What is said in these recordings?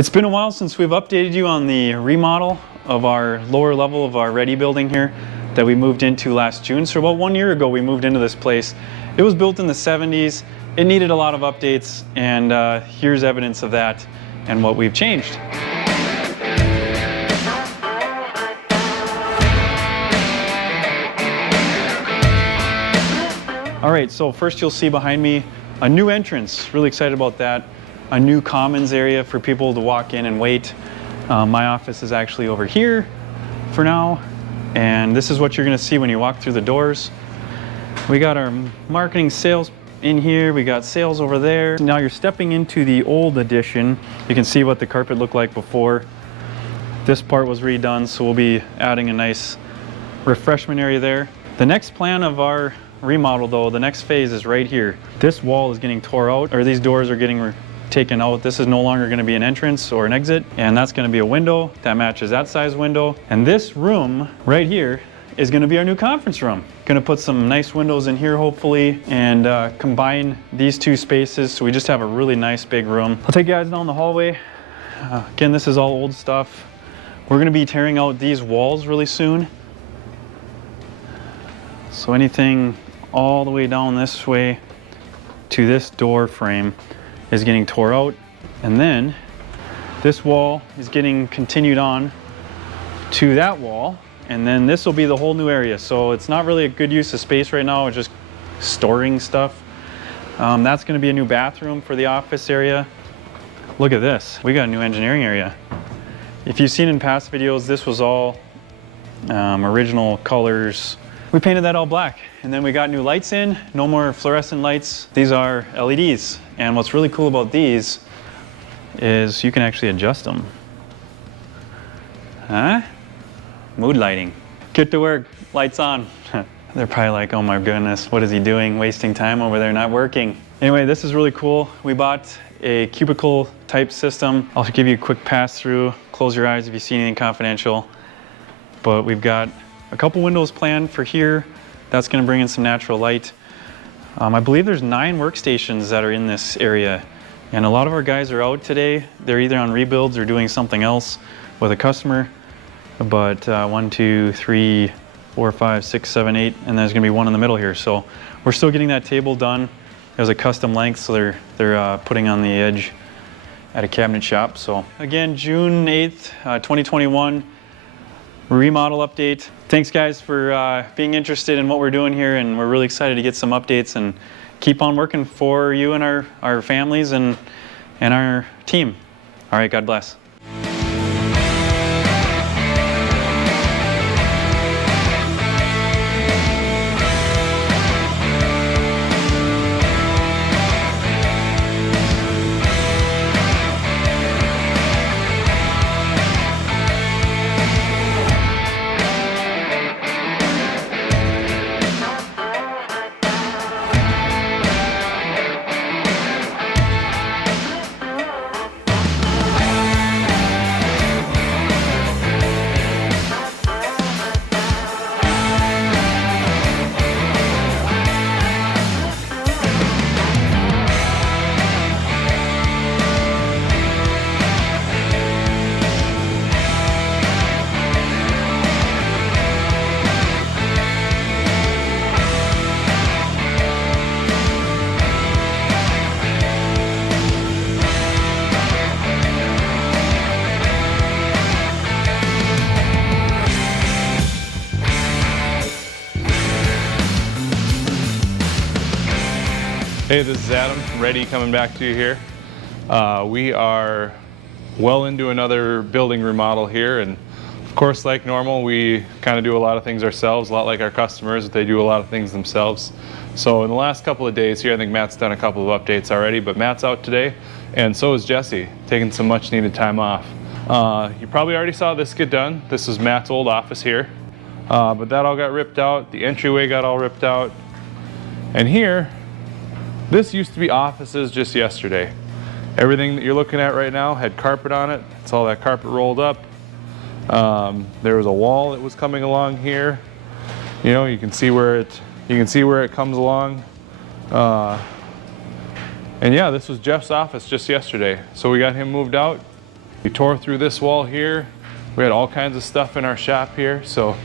It's been a while since we've updated you on the remodel of our lower level of our Ready building here that we moved into last June. So about 1 year ago we moved into this place. It was built in the 70s. It needed a lot of updates, and here's evidence of that and what we've changed. All right, so first you'll see behind me a new entrance. Really excited about that. A new commons area for people to walk in and wait. My office is actually over here for now, and this is what you're gonna see when you walk through the doors. We got our marketing sales in here, we got sales over there. Now you're stepping into the old addition. You can see what the carpet looked like before. This part was redone, so we'll be adding a nice refreshment area there. The next plan of our remodel though, the next phase is right here. This wall is getting tore out, or these doors are getting taken out. This is no longer going to be an entrance or an exit, and that's going to be a window that matches that size window. And this room right here is going to be our new conference room. Going to put some nice windows in here hopefully, and combine these two spaces so we just have a really nice big room. I'll take you guys down the hallway. Again, this is all old stuff. We're going to be tearing out these walls really soon. So anything all the way down this way to this door frame is getting tore out, and then this wall is getting continued on to that wall, and then this will be the whole new area. So it's not really a good use of space right now, it's just storing stuff. That's going to be a new bathroom for the office area. Look at this, we got a new engineering area. If you've seen in past videos, this was all original colors. We painted that all black, and then we got new lights in. No more fluorescent lights. These are LEDs, and what's really cool about these is you can actually adjust them. Huh? Mood lighting. Get to work, lights on. They're probably like, oh my goodness, what is he doing? Wasting time over there, not working. Anyway, this is really cool. We bought a cubicle type system. I'll give you a quick pass through. Close your eyes if you see anything confidential. But we've got a couple windows planned for here. That's going to bring in some natural light. I believe there's 9 workstations that are in this area, and a lot of our guys are out today. They're either on rebuilds or doing something else with a customer. But 1, 2, 3, 4, 5, 6, 7, 8, and there's going to be one in the middle here. So we're still getting that table done. It was a custom length, so they're putting on the edge at a cabinet shop. So again, June 8th, 2021. Remodel update. Thanks guys for being interested in what we're doing here, and we're really excited to get some updates and keep on working for you and our families and our team. All right, God bless. Hey, this is Adam, Ready coming back to you here. We are well into another building remodel here, and of course, like normal, we kind of do a lot of things ourselves, a lot like our customers, they do a lot of things themselves. So in the last couple of days here, I think Matt's done a couple of updates already, but Matt's out today, and so is Jesse, taking some much needed time off. You probably already saw this get done. This is Matt's old office here, but that all got ripped out, the entryway got all ripped out, and here, this used to be offices just yesterday. Everything that you're looking at right now had carpet on it. It's all that carpet rolled up. There was a wall that was coming along here. You know, you can see where it comes along. And yeah, this was Jeff's office just yesterday. So we got him moved out, We tore through this wall here. We had all kinds of stuff in our shop here. So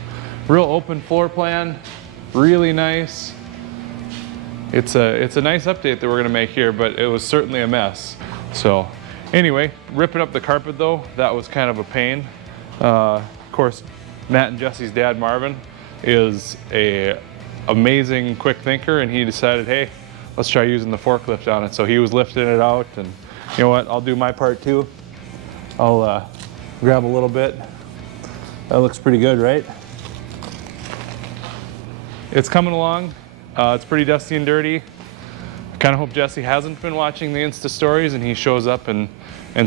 real open floor plan, really nice. It's a nice update that we're gonna make here, but it was certainly a mess. So anyway, ripping up the carpet though, that was kind of a pain. Of course, Matt and Jesse's dad, Marvin, is a amazing quick thinker, and he decided, hey, let's try using the forklift on it. So he was lifting it out, and you know what, I'll do my part too. I'll grab a little bit. That looks pretty good, right? It's coming along. It's pretty dusty and dirty. I kind of hope Jesse hasn't been watching the Insta stories and he shows up and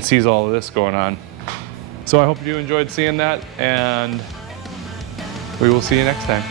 sees all of this going on. So I hope you enjoyed seeing that, and we will see you next time.